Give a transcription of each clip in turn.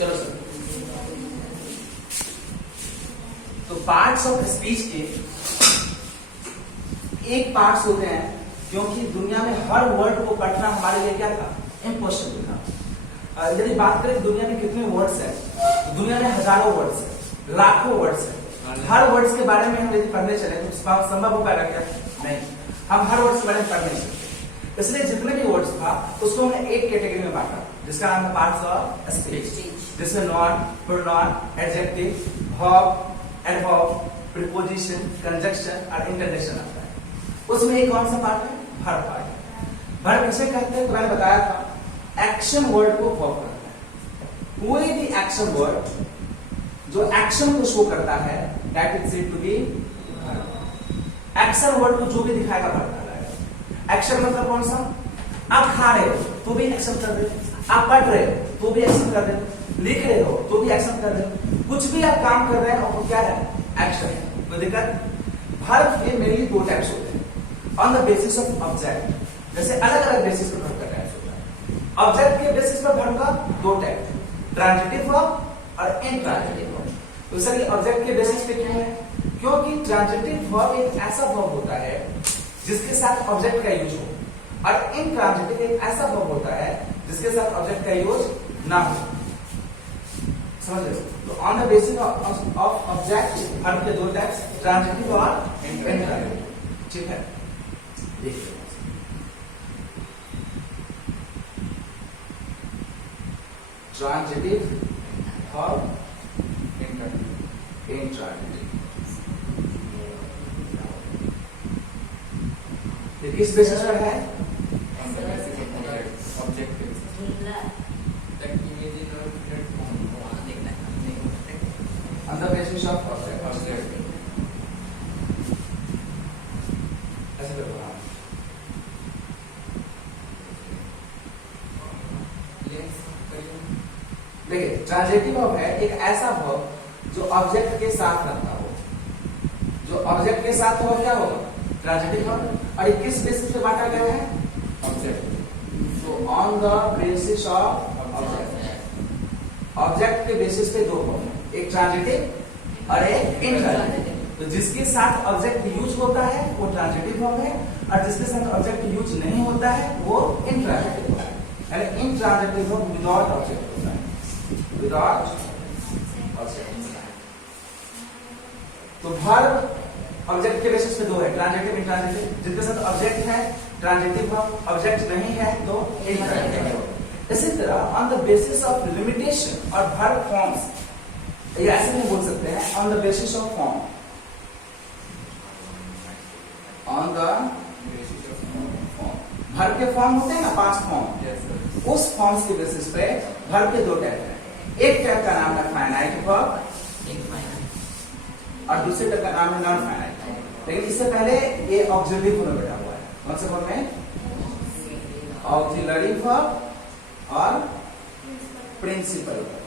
चलो सर, तो parts of speech के एक पार्ट्स होते हैं, क्योंकि दुनिया में हर वर्ड को पढ़ना हमारे लिए क्या था, इम्पॉसिबल था। यदि बात करें दुनिया में कितने वर्ड्स हैं, तो दुनिया में हजारों वर्ड्स हैं, लाखों वर्ड्स हैं। हर वर्ड्स के बारे में हम यदि पढ़ने चले तो संभव हो पाएगा क्या? नहीं, हम हर वर्ड्स के बारे में पढ़ नहीं सकते। इसलिए जितने भी वर्ड्स था उसको हमने एक कैटेगरी में बांटा, जिसका नाम है पार्ट्स ऑफ स्पीच, जिसमें non, pronoun, adjective, verb, adverb, preposition, conjunction और इंटरजेक्शन आता है। उसमें एक कौन सा पार्ट है? Verb part. वर्ब किसे कहते हैं? तो मैंने बताया था, एक्शन वर्ड को वर्ब करता है। कोई भी एक्शन वर्ड जो एक्शन को शो करता है, that is said to be verb. Action word को जो भी दिखाएगा वर्ब कहलाएगा। एक्शन मतलब कौन सा? आप खा रहे हो तो भी एक्शन कर रहे हो, आप पढ़ रहे हो तो भी एक्शन कर रहे हो, लिख रहे हो तो भी एक्शन कर रहे हो, कुछ भी आप काम कर रहे हैं और वो क्या है? एक्शन है। कोई दिक्कत? वर्ब के मेनली दो टाइप्स होते हैं, on the basis of object. जैसे अलग अलग बेसिस पर वर्ब का टाइप्स होता है। ऑब्जेक्ट के बेसिस पर वर्ब का दो टाइप, ट्रांजिटिव वर्ब और इंट्रांजिटिव वर्ब। तो सर ये ऑब्जेक्ट के बेसिस पे क्यों है? क्योंकि ट्रांजिटिव वर्ब एक ऐसा वर्ब होता है जिसके साथ ऑब्जेक्ट का यूज हो, और इंट्रांजिटिव एक ऐसा वर्ब होता है जिसके साथ ऑब्जेक्ट का यूज ना हो। समझ रहे हो? तो on the basis of object verb के दो टाइप्स, ट्रांजिटिव और इंट्रांजिटिव। ठीक है, देखिए ट्रांजिटिव और इंट्रांजिटिव ये किस बेसिस पर है? On the basis of object. ऐसे करो आप। देखिए ट्रांजिटिव वर्ब है एक ऐसा वर्ब जो ऑब्जेक्ट के साथ लगता हो, जो ऑब्जेक्ट के साथ हो क्या होगा? Transitive verb. और ये किस बेसिस पे बांटा गया है? ऑब्जेक्ट। तो on the basis of object, object के बेसिस पे दो वर्ब है, एक ट्रांजिटिव और एक इंट्रांजिटिव। तो जिसके साथ ऑब्जेक्ट यूज होता है वो ट्रांजिटिव वर्ब है, और जिसके साथ ऑब्जेक्ट यूज नहीं होता है वो इंट्रांजिटिव वर्ब है। यानी इंट्रांजिटिव वर्ब विदाउट ऑब्जेक्ट होता है, विदाउट ऑब्जेक्ट। तो वर्ब ऑब्जेक्ट के बेसिस पे दो है, ट्रांजिटिव इंट्रांजिटिव। जिसके साथ ऑब्जेक्ट है ट्रांजिटिव वर्ब, ऑब्जेक्ट नहीं है तो इंट्रांजिटिव वर्ब। इसी तरह on the basis of limitation और वर्ब फॉर्म्स, ये ऐसे नहीं बोल सकते हैं, on the basis of form, on the basis of form. Verb के फॉर्म होते हैं ना, 5 फॉर्म, उस फॉर्म्स के बेसिस पे वर्ब के दो टाइप हैं। एक टाइप का नाम है फाइनाइट वर्ब और दूसरे टाइप का नाम है नॉन फाइनाइट। लेकिन इससे पहले ये ऑक्सिलरी फॉर्म में बैठा हुआ है। कौन से फॉर्म में? ऑक्सिलरी वर्ब और प्रिंसिपल वर्ब।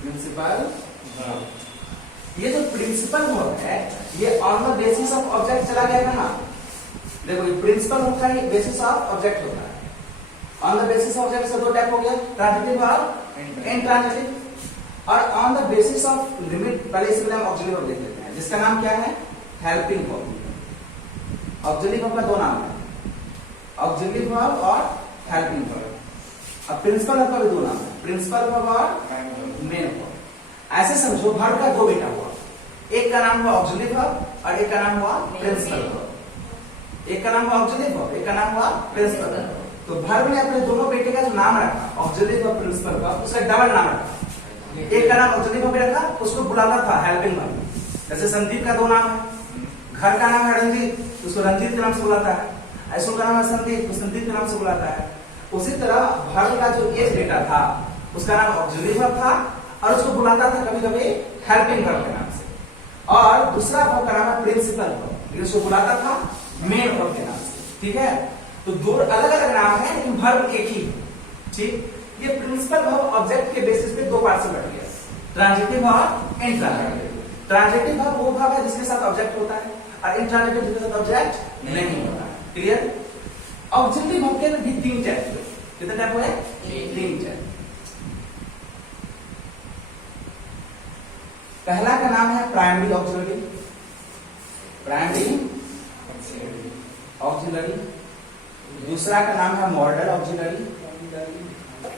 प्रिंसिपल वर्ब, ये जो प्रिंसिपल वर्ब है ये on the basis of object चला गया ना। देखो ये प्रिंसिपल वर्ब का बेसिस ऑफ ऑब्जेक्ट होता है। On the basis of object से दो टाइप हो गया, ट्रांजिटिव और इंट्रांजिटिव। और on the basis of limit, पहले इसमें हम ऑक्सिलरी वर्ब देख लेते हैं, जिसका नाम क्या है? Helping verb. ऑक्सिलरी वर्ब का दो नाम है, ऑक्सिलरी वर्ब और हेल्पिंग वर्ब। अब प्रिंसिपल वर्ब का भी दो नाम है, प्रिंसिपल वर्ब और मेन वर्ब। ऐसे समझो वर्ब का दो बेटा हुआ, एक का नाम हुआ ऑक्सिलरी वर्ब और एक का नाम हुआ प्रिंसिपल वर्ब। एक का नाम हुआ ऑक्सिलरी वर्ब, एक का नाम हुआ प्रिंसिपल वर्ब। तो वर्ब ने अपने दोनों बेटे का जो नाम रखा, ऑक्सिलरी वर्ब, प्रिंसिपल वर्ब, उसका डबल नाम रखा। एक का नाम ऑक्सिलरी वर्ब रखा, उसको बुलाता था हेल्पिंग वर्ब। जैसे संदीप का दो नाम है, घर का नाम है रंजीत, उसको रंजीत के नाम से बुलाता है। ऐसो का नाम है संदीप, तो संदीप के नाम से बुलाता है। उसी तरह वर्ब का जो एक बेटा था उसका नाम ऑक्सिलरी वर्ब था और उसको बुलाता था कभी कभी हेल्पिंग वर्ब के नाम से। और दूसरा वर्ब का नाम है प्रिंसिपल वर्ब, उसको बुलाता था मेन वर्ब के नाम से। ठीक है, तो दो अलग अलग नाम है लेकिन वर्ब एक ही। ठीक, ये प्रिंसिपल वर्ब ऑब्जेक्ट के बेसिस पे दो पार्ट से बट गया, ट्रांजिटिव और इंट्रांजिटिव। ट्रांजिटिव वर्ब वो वर्ब है जिसके साथ ऑब्जेक्ट होता है और इंट्रांजिटिव जिसके साथ ऑब्जेक्ट नहीं होता है। क्लियर? ऑक्सिलरी वर्ब के भी 3 टाइप हुए। कितने टाइप हुए? 3 टाइप। पहला का नाम है प्राइमरी ऑक्सिलरी, प्राइमरी ऑक्सिलरी, दूसरा का नाम है मॉडल ऑक्सिलरी,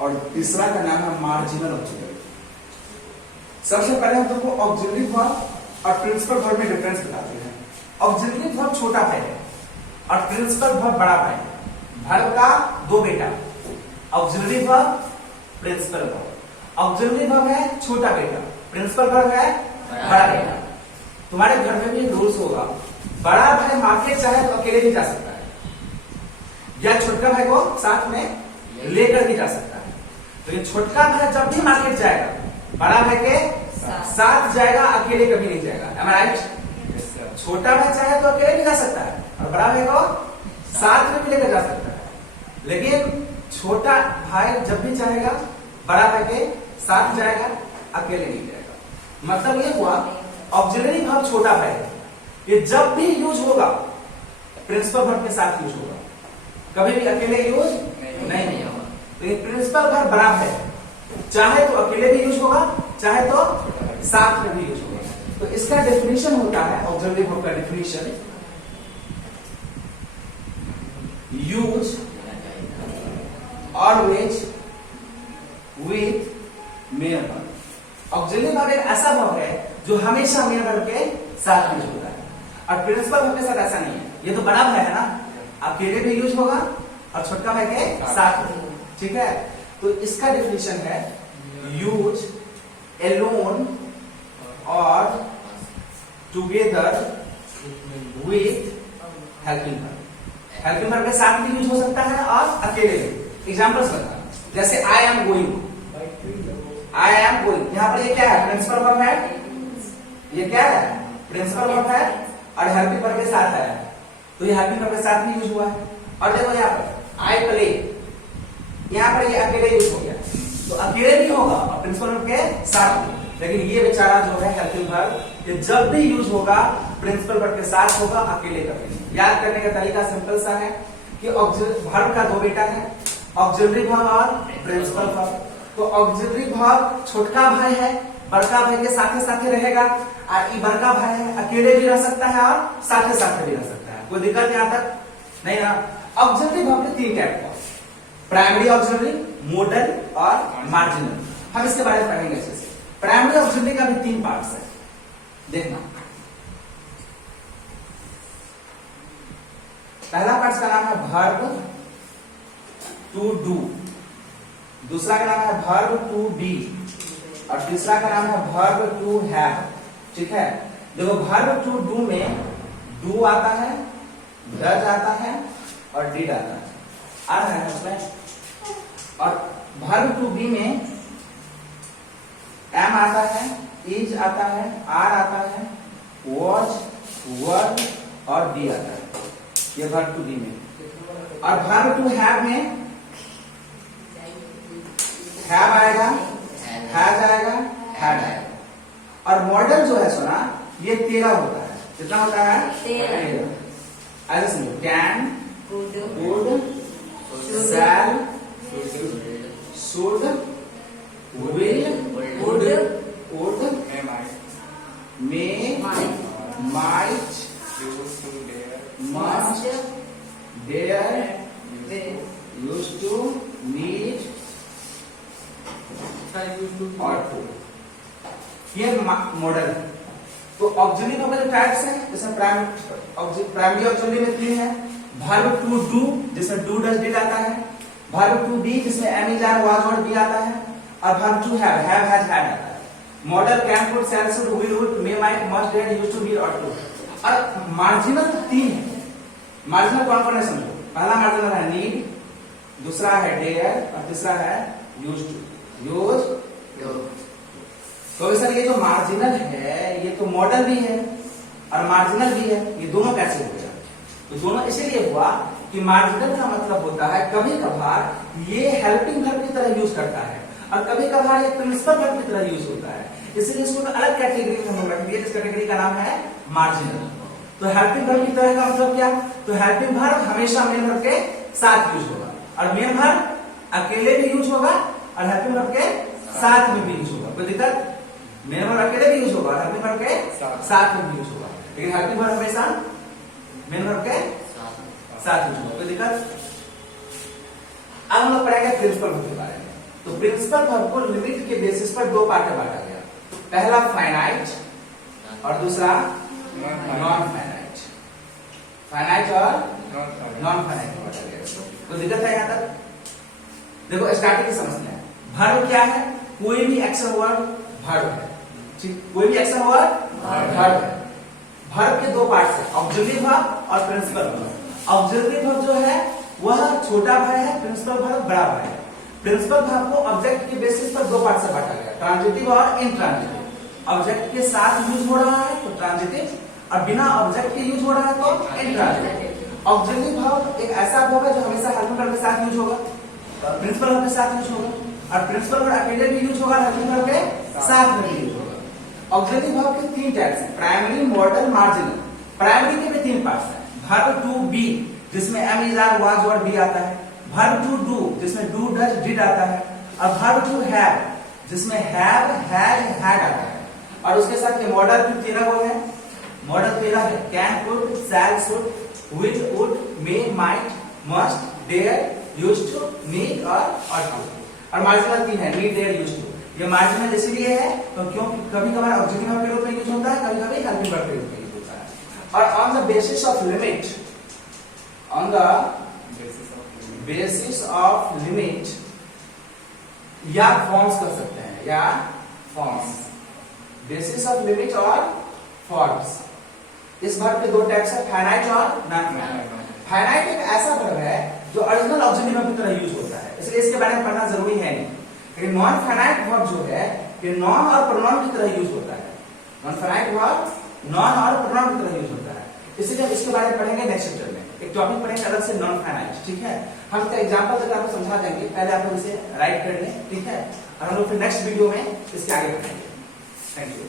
और तीसरा का नाम है मार्जिनल ऑक्सिलरी। सबसे पहले हम तुमको ऑक्सिलरी वर्ब और प्रिंसिपल वर्ब में डिफरेंस बताते हैं। ऑक्सिलरी वर्ब छोटा भाई है और प्रिंसिपल वर्ब बड़ा भाई है। वर्ब का दो बेटा, auxiliary verb, principal verb. Auxiliary verb है छोटा बेटा, प्रिंसिपल वर्ब है बड़ा बेटा। तुम्हारे घर में भी रूल्स होगा, बड़ा भाई मार्केट चाहे तो अकेले भी जा सकता है, या छोटका भाई को साथ में लेकर भी जा सकता है। तो ये छोटका भाई जब भी मार्केट जाएगा बड़ा भाई के साथ जाएगा, अकेले कभी नहीं जाएगा। Am I right? छोटा भाई चाहे तो अकेले भी जा सकता है और बड़ा भाई को साथ में भी लेकर जा सकता है, लेकिन छोटा भाई जब भी चाहेगा बड़ा भाई के साथ जाएगा, अकेले नहीं जाएगा। मतलब ये हुआ ऑक्सिलरी वर्ब छोटा भाई है, ये जब भी यूज होगा प्रिंसिपल वर्ब के साथ यूज होगा, कभी भी अकेले यूज नहीं होगा। तो ये प्रिंसिपल वर्ब बड़ा है, चाहे तो अकेले भी यूज होगा, चाहे तो साथ में भी यूज होगा। तो इसका डेफिनेशन होता है, ऑक्सिलरी वर्ब का definition, use always with main verb. Auxiliary verb एक ऐसा वर्ब है जो हमेशा मेन वर्ब के साथ यूज होता है, और प्रिंसिपल वर्ब के साथ ऐसा नहीं है। ये तो बड़ा भाई है ना, अकेले भी यूज होगा और छोटका भाई के साथ भी। ठीक है, तो इसका डेफिनेशन है यूज एलोन और together with helping verb. Helping verb के साथ भी यूज हो सकता है और अकेले भी। एग्जांपल्स बता, जैसे I am going, I am going, यहां पर ये क्या है? प्रिंसिपल वर्ब है, ये क्या है? प्रिंसिपल वर्ब है और हेल्पिंग वर्ब के साथ है, तो ये हेल्पिंग वर्ब के साथ भी यूज हुआ है। और देखो यहाँ पर आई प्ले, यहाँ पर ये अकेले यूज हो गया, तो अकेले भी होगा और प्रिंसिपल वर्ब के साथ भी। लेकिन ये बेचारा जो है हेल्पिंग वर्ब, ये जब भी यूज होगा प्रिंसिपल वर्ब के साथ होगा, अकेले कभी नहीं। याद करने का तरीका सिंपल सा है कि वर्ब का दो बेटा है, ऑक्सिलरी वर्ब और प्रिंसिपल वर्ब। तो ऑक्सिलरी वर्ब छोटका भाई है, बड़का भाई के साथे साथे रहेगा, और ये बड़का भाई है, अकेले भी रह सकता है और साथे साथे भी रह सकता है। कोई दिक्कत यहाँ तक नहीं ना। ऑक्सिलरी वर्ब के तीन टाइप का, प्राइमरी ऑक्सिलरी, मॉडल और मार्जिनल। हम इसके बारे में पढ़ेंगे अच्छे से। प्राइमरी ऑक्सिलरी का भी तीन पार्ट्स है, देखना। पहला पार्ट का नाम है वर्ब टू डू, दूसरा का नाम है वर्ब टू बी, और तीसरा का नाम है वर्ब टू हैव। ठीक है, देखो वर्ब टू डू में डू आता है, डज आता है और डिड आता है, आ रहा है उसमें। और वर्ब टू बी में एम आता है, इज आता है, आर आता है, वॉज, वर और डी आता है, ये वर्ब टू बी में। और वर्ब टू हैव में हैव आएगा, हैज आएगा, हैड आएगा। और मॉडल जो है सुना, ये 13 होता है। कितना होता है? 13। ऐसे समझो, can, would, shall, should, will, would, may, might, must, dare, used to, need और टू, ये मॉडल है। तो ऑक्सिलरी वर्ब के टाइप्स हैं, जैसे प्राइमरी ऑक्सिलरी में 3 है। वर्ब टू डू, जिसमें डू डज डिड आता है, वर्ब टू बी जिसमें एम इज आर वाज और बी आता है, और verb to have has had आता है। Model can could shall should will would may might must dead used to be और टू। और मार्जिनल 3 है। मार्जिनल कौन कौन है समझो। पहला मार्जिनल है नीड, दूसरा है डेयर और तीसरा है यूज्ड टू। तो सर ये जो मार्जिनल है, ये तो मॉडल भी है और मार्जिनल भी है, ये दोनों कैसे हो गया? तो दोनों इसलिए हुआ कि मार्जिनल का मतलब होता है कभी कभार ये हेल्पिंग वर्ब की तरह यूज करता है और कभी कभार ये प्रिंसिपल वर्ब की तरह यूज होता है, इसलिए इसको अलग कैटेगरी में हम लोग रख दिए। इस कैटेगरी का नाम है मार्जिनल। तो हेल्पिंग वर्ब की तरह का मतलब क्या? तो हेल्पिंग वर्ब हमेशा मेन वर्ब के साथ यूज होगा और मेन वर्ब अकेले भी यूज होगा और हेल्पिंग वर्ब के साथ में भी यूज होगा। कोई दिक्कत? मेन वर्ब अकेले भी यूज होगा और हेल्पिंग वर्ब के साथ में भी यूज होगा, लेकिन हेल्पिंग वर्ब हमेशा मेन वर्ब के साथ यूज होगा। कोई दिक्कत? अब हम लोग पढ़ेंगे प्रिंसिपल वर्ब के बारे में। तो प्रिंसिपल वर्ब को लिमिट के बेसिस पर दो पार्ट में बांटा गया, पहला फाइनाइट और दूसरा नॉन फाइनाइट। फाइनाइट और नॉन फाइनाइट में बांटा गया। कोई दिक्कत है यहाँ तक? देखो स्टार्टिंग की समझते हैं। वर्ब क्या है? कोई भी एक्शन वर्ड वर्ब है, ठीक, कोई भी एक्शन वर्ड वर्ब है। वर्ब के दो पार्ट्स है, ऑक्सिलरी वर्ब और प्रिंसिपल वर्ब। ऑक्सिलरी वर्ब जो है वह छोटा भाई है, प्रिंसिपल वर्ब बड़ा भाई है। प्रिंसिपल वर्ब को ऑब्जेक्ट के बेसिस पर दो पार्ट से बांटा गया, ट्रांजिटिव और इंट्रांजिटिव। ऑब्जेक्ट के साथ यूज हो रहा है तो ट्रांजिटिव, और बिना ऑब्जेक्ट के यूज हो रहा है तो इंट्रांजिटिव। ऑक्सिलरी वर्ब एक ऐसा वर्ब है जो हमेशा हेल्पिंग वर्ब के साथ यूज होगा, प्रिंसिपल वर्ब के साथ यूज होगा, और प्रिंसिपल वर्ब अकेले भी यूज होगा, हेल्पिंग वर्ब के साथ में भी यूज होगा। ऑक्सिलरी वर्ब के तीन टाइप्स हैं, प्राइमरी, मॉडल, मार्जिनल। प्राइमरी के भी तीन पार्ट्स हैं, वर्ब टू बी जिसमें एम इज आर वाज और बी आता है, वर्ब टू डू जिसमें डू डज डिड आता है, और वर्ब टू हैव जिसमें हैव हैज हैड आता है। और उसके साथ ये मॉडल भी 13 वो है, मॉडल 13 है, can, could, shall, should, will, would, may, might, must, dare, used to, need और ought to। और मार्जिनल 3 है, नीड, डेयर, यूज्ड टू। ये मार्जिनल इसलिए है तो क्योंकि कभी-कभार ऑक्सिलरी वर्ब के रूप में यूज होता है, कभी-कभी हेल्पिंग वर्ब के रूप में यूज होता है। और on the basis of limit, on the basis of limit या फॉर्म्स कर सकते हैं, या फॉर्म्स, बेसिस ऑफ लिमिट और फॉर्म्स। इस वर्ब के दो टाइप्स है, फाइनाइट और नॉन फाइनाइट। फाइनाइट एक ऐसा वर्ब है जो ओरिजिनल ऑक्सिलरी वर्ब की तरह यूज होता है, इसलिए इसके बारे में पढ़ना जरूरी है नहीं। लेकिन नॉन फाइनाइट वर्ब जो है ये नॉन और प्रोनाउन की तरह यूज होता है। नॉन फाइनाइट वर्ब नॉन और प्रोनाउन की तरह यूज होता है, इसलिए हम इसके बारे में पढ़ेंगे नेक्स्ट चैप्टर में। एक टॉपिक पढ़ेंगे अलग से नॉन फाइनाइट, ठीक है। हम इसका एग्जांपल देकर आपको समझा देंगे, पहले आप लोग इसे राइट कर लें, ठीक है, और हम लोग फिर नेक्स्ट वीडियो में इसके आगे पढ़ेंगे। Thank you.